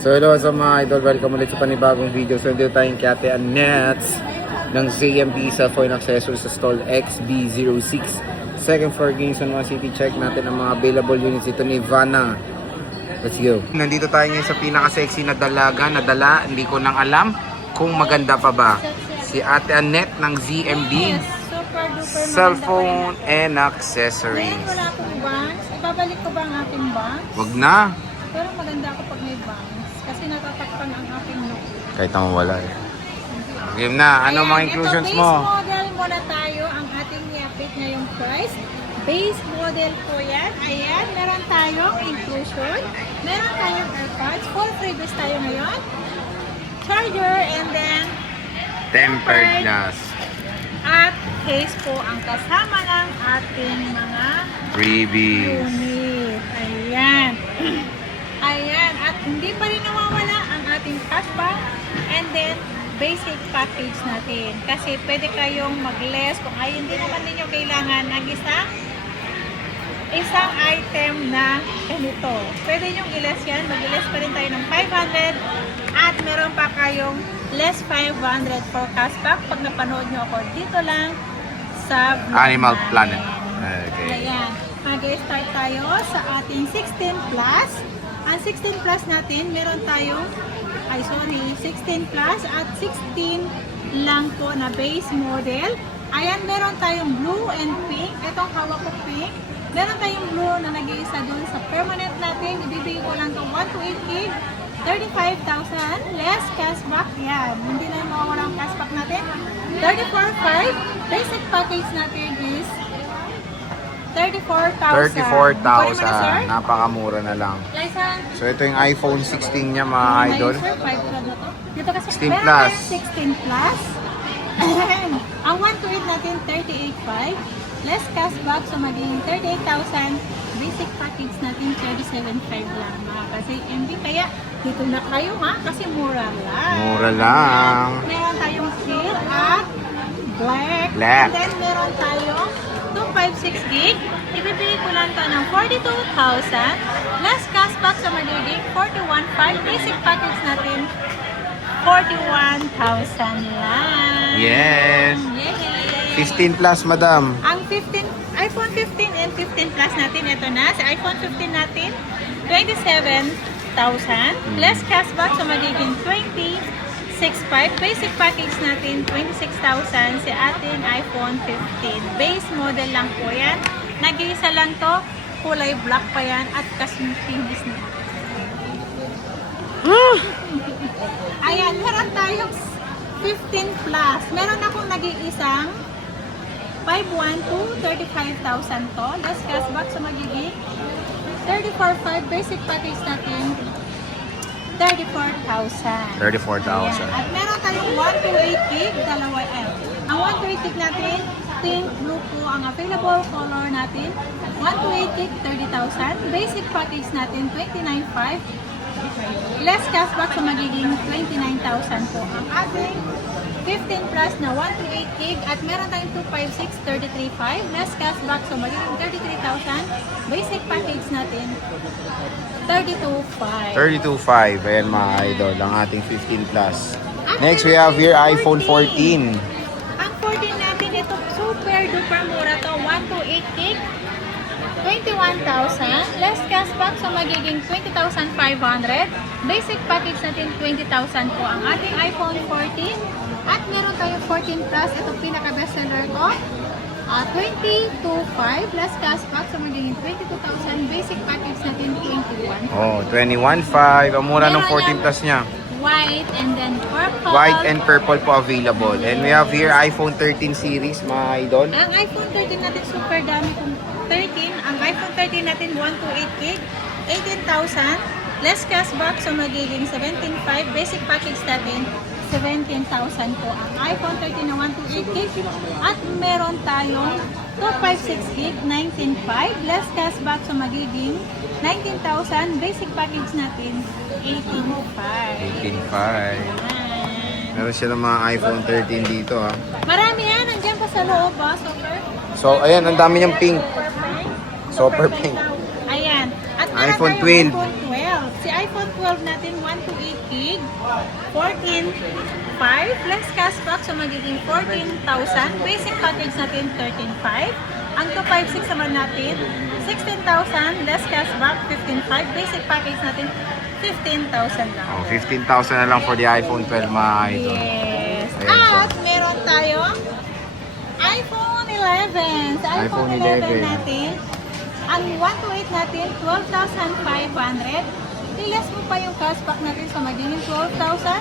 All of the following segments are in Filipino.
So hello sa mga idol, welcome ulit sa panibagong video. So dito tayong kay Ate Annette ng ZMB sa phone accessories sa stall XB06 second floor Kingston City. Check natin ang mga available units ito ni Vanna. Let's go. Nandito tayo ngayon sa pinaka-sexy na dalaga na dala. Hindi ko nang alam kung maganda pa ba. Si Ate Annette ng ZMB cellphone and accessories. Ngayon wala akong bangs. Ibabalik ko ba ang aking bangs? Wag na. Pero maganda ako pag may bangs. Kasi natatakpan ang aking look. Kahit naman wala eh. Game na. Ano mga inclusions ito, mo? Base model muna tayo. Ang ating i-update ngayong price. Base model po yan. Ayan. Meron tayong inclusion. Meron tayong AirPods. Full freebies tayo ngayon. Charger and then Tempered glass. at case po ang kasama ng ating mga Freebies. unit. Ayan. Ayan. At hindi pa rin nawawala ang ating cashback and then basic package natin. Kasi pwede kayong mag-less kung ay hindi naman ninyo kailangan ng isang item na ganito. Pwede nyo i-less yan. Mag-less pa rin tayo ng 500 at meron pa kayong less 500 for cashback pag napanood nyo ako dito lang sa Animal namin. Planet. Okay. Ayan. Mag-start tayo sa ating 16 plus. Ang 16 plus natin, meron tayong 16 plus at 16 lang po na base model. Ayan, meron tayong blue and pink. Itong hawak ko pink. Meron tayong blue na nag-iisa dun sa permanent natin. Ibibigay ko lang itong 128 gig. 35,000 less cashback. Yan. Hindi na mawawala ang cashback natin. 34,500. Basic package natin is 34,000. 34,000. Napakamura na lang. License. So ito yung iPhone 16 niya mga idol. Sir, 5 na to. Dito kasi 16 meron plus. tayong 16 plus. Ang 128 natin 38,500. Less cashback, so magiging 38,000. Basic package natin 37,500 lang mga kasi MB. Kaya dito na kayo ha, kasi mura lang. Mura lang. Meron tayong steel at black. Black. And then meron tayong 256 gig. Ibibigay ko lang to ng 42,000. Less cashback, so magiging 41,500. Basic package natin 41,000 lang. Yes. Yay! 15 plus madam. Ang 15, iPhone 15 and 15 Plus natin, ito na. Sa iPhone 15 natin, 27,000. Less cashback, so magiging 26,500. Basic package natin, 26,000. Si ating iPhone 15. Base model lang po yan. Nag-iisa lang to. Kulay black pa yan. At kasmitinis na. Ayan, meron tayong 15 Plus. Meron akong nag-iisang 512, 35,000 to. Less cashback, so magiging 34,500. Basic package natin 34,000. 34,000. At meron tayong 128 gig, dalawa L. Ang 128 gig natin, pink, blue po ang available color natin. 128 gig, 30,000. Basic package natin, 29,500. Less cashback, so magiging 29,000 po. Ang ating 15 plus na 128 gig at meron tayong 256, 33,500. Less cashback, so magiging 33,000. Basic package natin, 32,500. 32.5. Ayan mga idol, ang ating 15 plus. Next we have here iPhone 14. Ang 14 natin, ito super duper mura to. 128 gig, 21,000. Less cashback, so magiging 20,500. Basic package natin, 20,000 po ang ating iPhone 14. At meron tayong 14 plus, ito pinaka-bestseller ko. 22,500. Less cashback, so magiging 22,000. Basic package natin, 21,000. Oh, 21.5. Ang mura ng 14 plus niya. White and then purple. White and purple po available. And we have here iPhone 13 series mga idol. Ang iPhone 13 natin super dami kung 13. Ang iPhone 13 natin 128 gig, 18,000. Less cashback, so magiging 17,500. Basic package natin 17,000 po ang iPhone 13 na 128 gig. At meron tayong 256 gig, 19,500. Less cashback, so magiging 19,000. Basic package natin 18,500. 18.5. Meron siya ng mga iPhone 13 dito ha. Marami yan. Nandiyan pa sa loob ba? Super. So ayan, ang dami niyang pink. Super pink. Ayan. At iPhone meron tayong 12. iPhone 12. Si iPhone 12 natin, to 8 gig, 14,500 plus cashback, so magiging 14,000. Basic package natin, 13,500. Ang 256 naman natin, 16,000 less cashback, 15,500. Basic package natin, 15,000 lang. Oh, 15,000 na lang for the iPhone 12 mga idol. Yes. Ayan siya. At meron tayong iPhone 11. Sa iPhone iPhone 11 11 natin, ang 1 to 8 natin, 12,500. Ilas mo pa yung cashback natin, so magiging 12,000.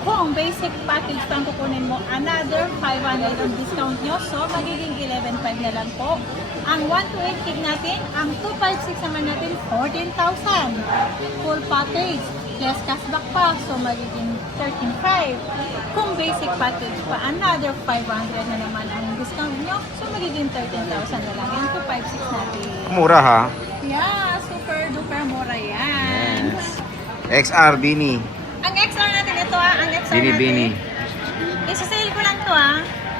Kung basic package pang kukunin mo, another 500 ang discount nyo. So, magiging 11,500 na lang po. Ang 1 to 8 gig natin, ang 256 naman natin, 14,000. Full package. Less cashback pa. So, magiging 13,500. Kung basic package pa, another 500 na naman ang discount nyo. So, magiging 13,000 na lang. Yung 256 natin. Mura ha. Yeah, super duper mura yan. XR Bini. Ang XR natin ito ang XR Bini natin. Bini. Isa-sale ko lang to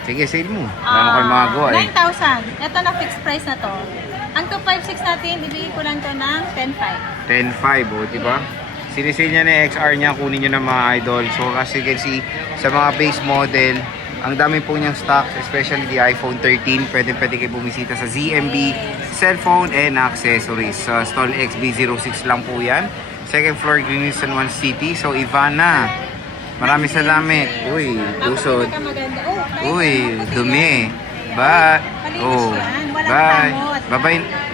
Sige, sale mo. Wala mo kayo magawa eh. 9,000. Ito na fixed price na to. Ang 256 natin, ibigay ko lang to ng 10,500. 10.5 oh, di ba? Sinisale niya na yung XR niya, kunin niyo na mga idol. So as you can see, sa mga base model, ang dami po niyang stocks, especially the iPhone 13. Pwede kayo bumisita sa ZMB Cellphone and Accessories. Sa stall XB06 lang po yan. Second floor, Greeniston 1 City. So Ivana, maraming salamat. Uy, tusod. Maganda. Oh, kahit Uy, ano, puti dumi. yan. Bye. Malinis Oh, yan. Walang bye. kamot. Bye-bye.